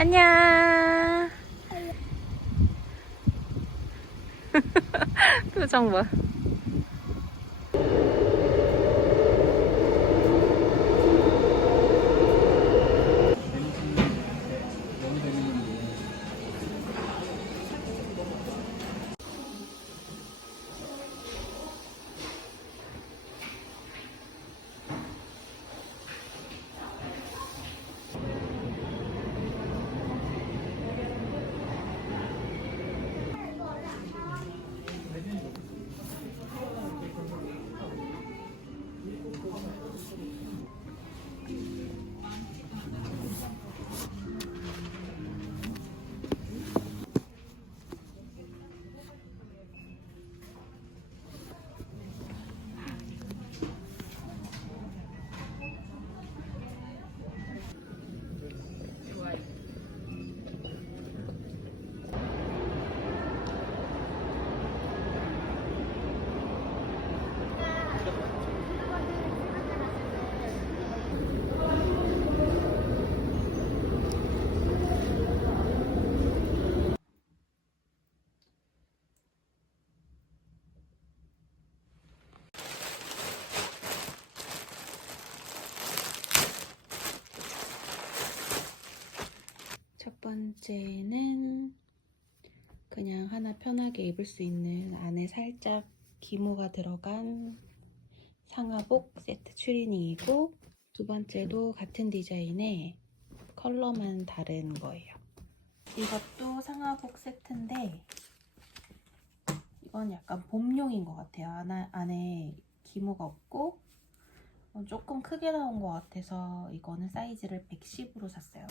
안녕. 표정 봐. 첫 번째는 그냥 하나 편하게 입을 수 있는 안에 살짝 기모가 들어간 상하복 세트 추리닝이고 두 번째도 같은 디자인의 컬러만 다른 거예요. 이것도 상하복 세트인데 이건 약간 봄용인 것 같아요. 안에, 기모가 없고 어, 조금 크게 나온 것 같아서 이거는 사이즈를 110으로 샀어요.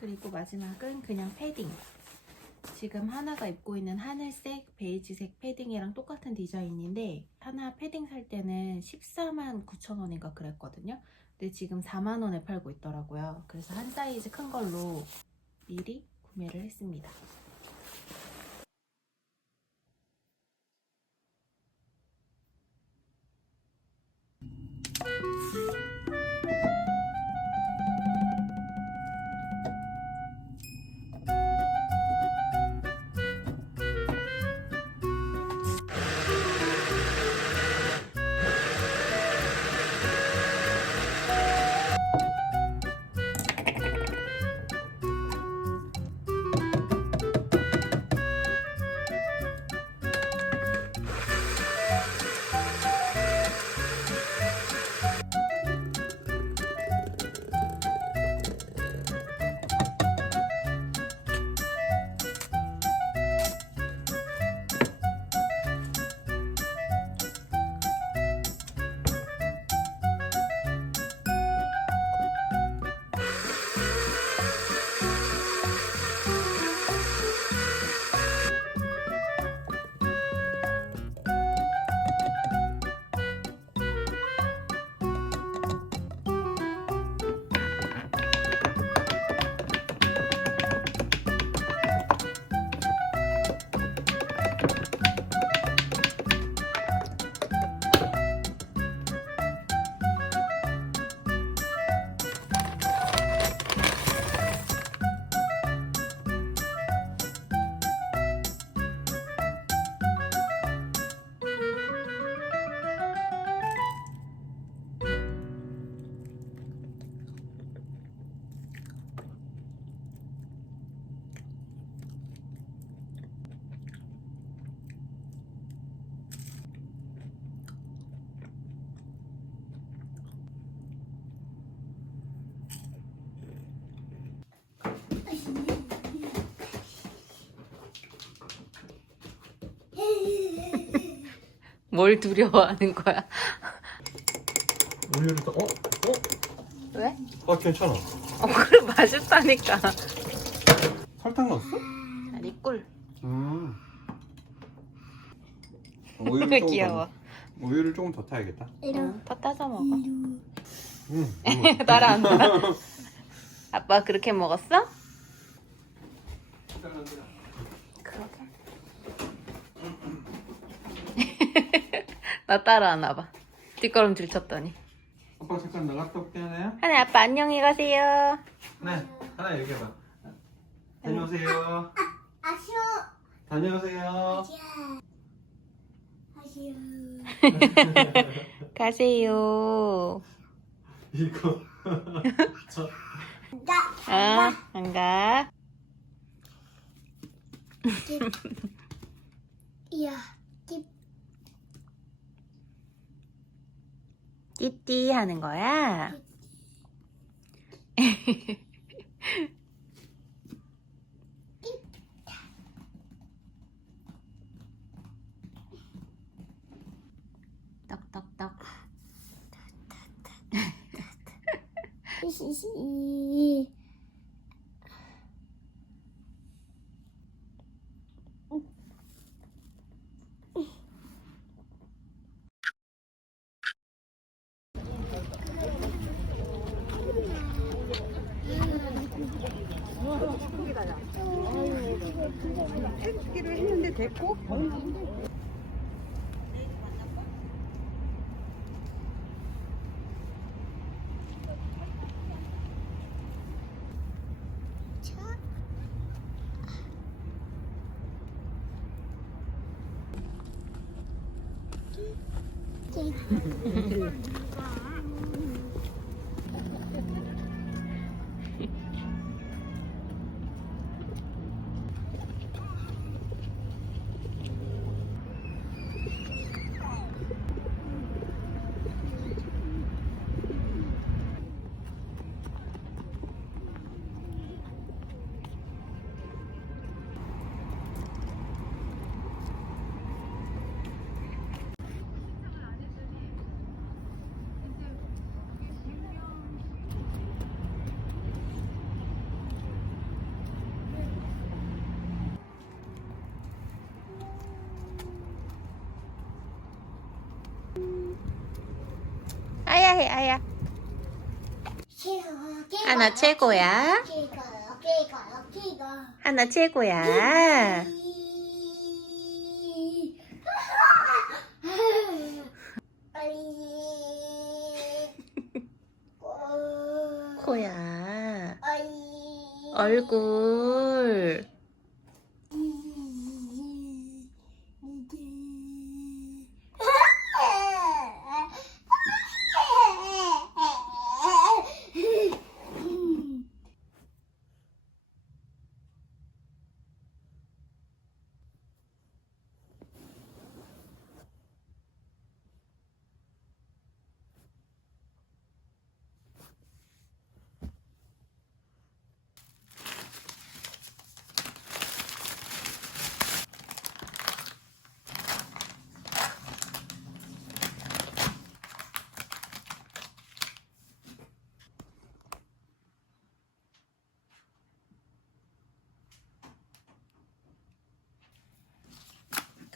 그리고 마지막은 그냥 패딩. 지금 하나가 입고 있는 하늘색, 베이지색 패딩이랑 똑같은 디자인인데 하나 패딩 살 때는 14만 9천 원인가 그랬거든요. 근데 지금 4만 원에 팔고 있더라고요. 그래서 한 사이즈 큰 걸로 미리 구매를 했습니다. 뭘 두려워하는 거야? 우유를 또 어? 어? 왜? 아 괜찮아. 어, 그래 맛있다니까. 설탕 넣었어? 아니 꿀. 음. 우유를 조금 귀여워. 더, 우유를 조금 더 타야겠다. 응, 더 따서 먹어. 음. 따라한다. 아빠 그렇게 먹었어? 그러게. 나 따라하나 봐. 뒷걸음 들쳤더니. 아빠 잠깐 나갔다 올게 하나야? 하나 아빠 안녕히 가세요. 네. 하나 얘기해봐. 다녀오세요. 아쉬워. 다녀오세요. 아쉬워. 가세요. 이거. 나. 아, 안 가. 이야. 집. 띠띠 하는 거야? 떡떡떡. 히히히. 해주기로 했는데 됐고 아야 해, 아야. 하나 최고야. 하나 최고야. 코야. 얼굴.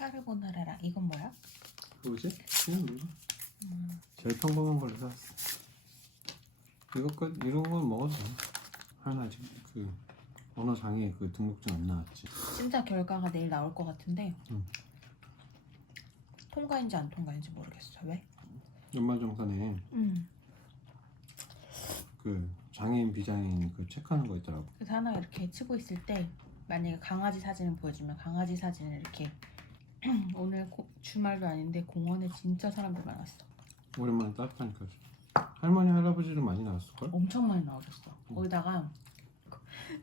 까르보나라랑 이건 뭐야? 뭐지? 그냥 이거. 제일 평범한 걸로 사왔어. 이것까지 이런 건 먹어도 돼. 하나 지금 그 언어 장애 그 등록증 안 나왔지. 심사 결과가 내일 나올 것 같은데 응. 통과인지 안 통과인지 모르겠어. 왜? 연말정산에 음. 그 장애인 비장애인 그 체크하는 거 있더라고. 그래서 하나가 이렇게 치고 있을 때 만약에 강아지 사진을 보여주면 강아지 사진을 이렇게 오늘 고- 주말도 아닌데 공원에 진짜 사람들 많았어. 오랜만에 따뜻하니까 할머니 할아버지도 많이 나왔을 걸? 엄청 많이 나오셨어. 거기다가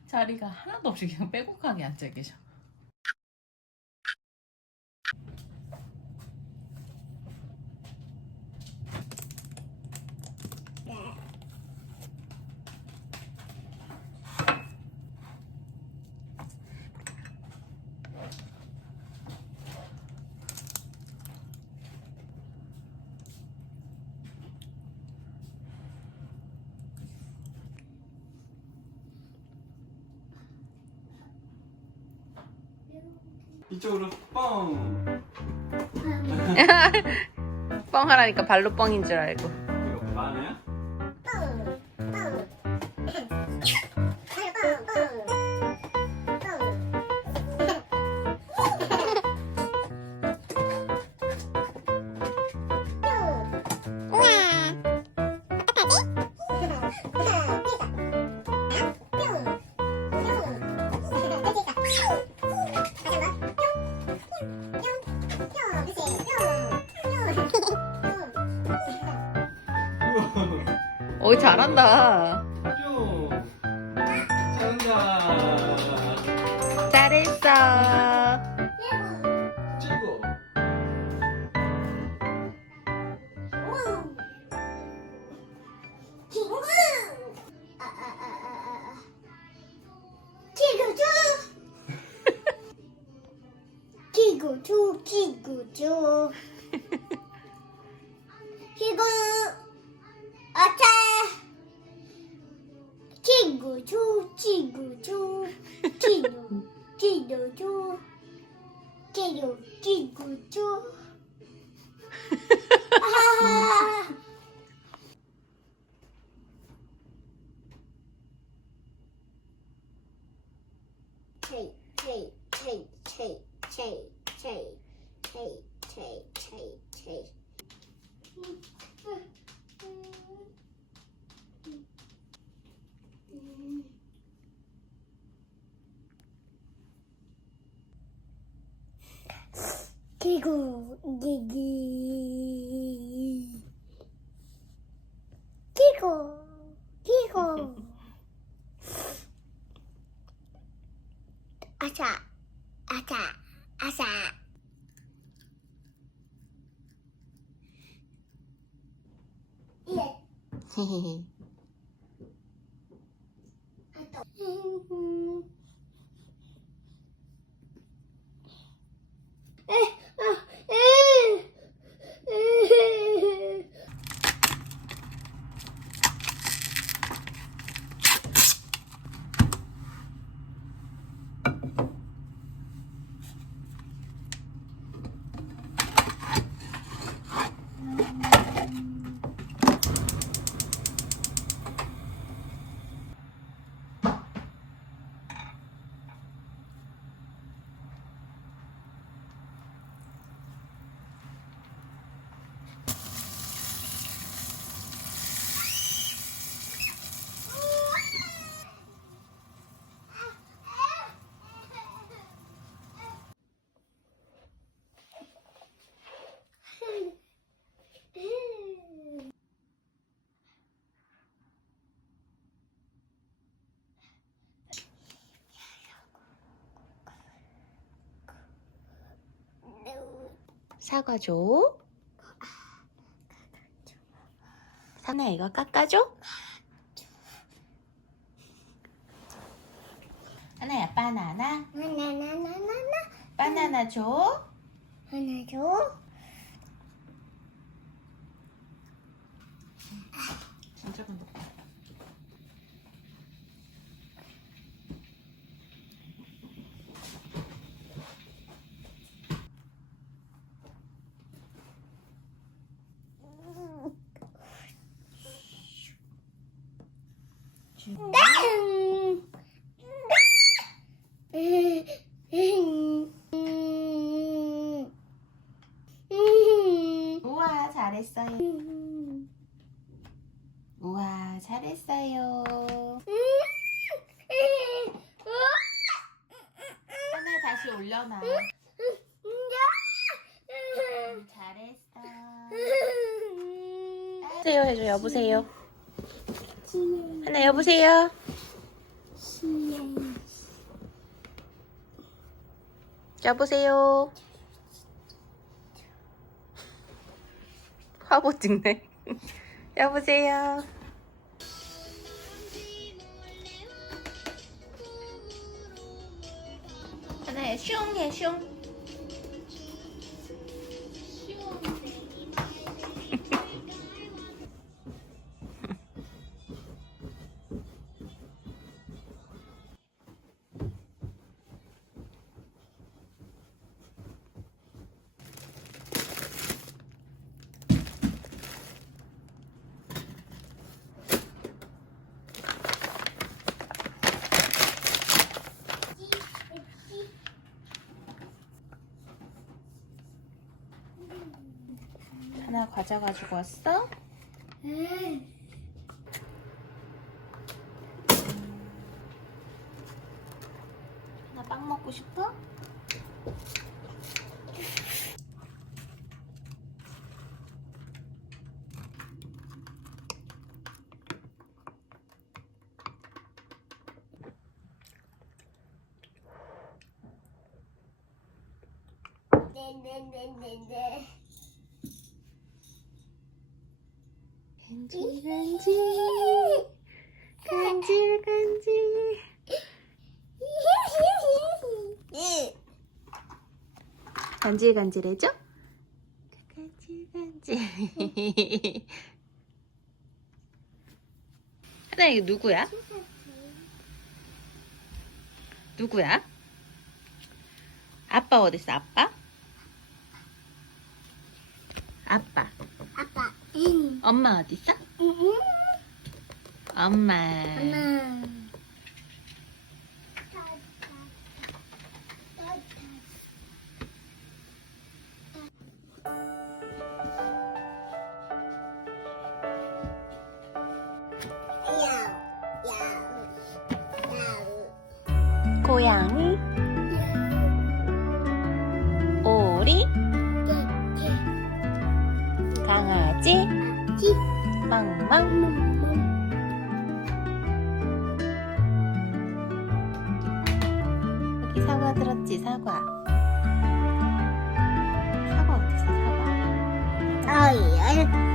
자리가 하나도 없이 그냥 빼곡하게 앉아 계셔. 이쪽으로 뻥. 뻥 하라니까 발로 뻥인 줄 알고. 잘한다. 뿅. 잘한다. 잘했어. 这有这有猪这有这个猪哈哈哈哈哈ケゴゲゲケゴケゴ朝朝朝い 사과 줘. 사나 이거 깎아줘? 하나야 바나나 나나나나나나 바나나 줘. 하나 줘. 진짜 건다. 음. 음. 음. 음. 우와 잘했어요. 음. 우와 잘했어요. 하나 올려놔. 음, 잘했어. 해줘 여보세요. 하나 여보세요. 여보세요. 화보 찍네. 여보세요. 也凶也凶。 과자 가지고 왔어? 응. 나빵 먹고 싶어? 네, 네, 네, 네, 네. 간질 간질 간질 간질 간질 간질해줘? 간질 간질 하나 이거 누구야? 누구야? 아빠 어딨어? 아빠 아빠. 응. 엄마 어딨어? 응. 엄마 엄마. 고양이 강아지 망망 여기 사과 들었지 사과? 사과 어딨어 사과? 아이, 아이,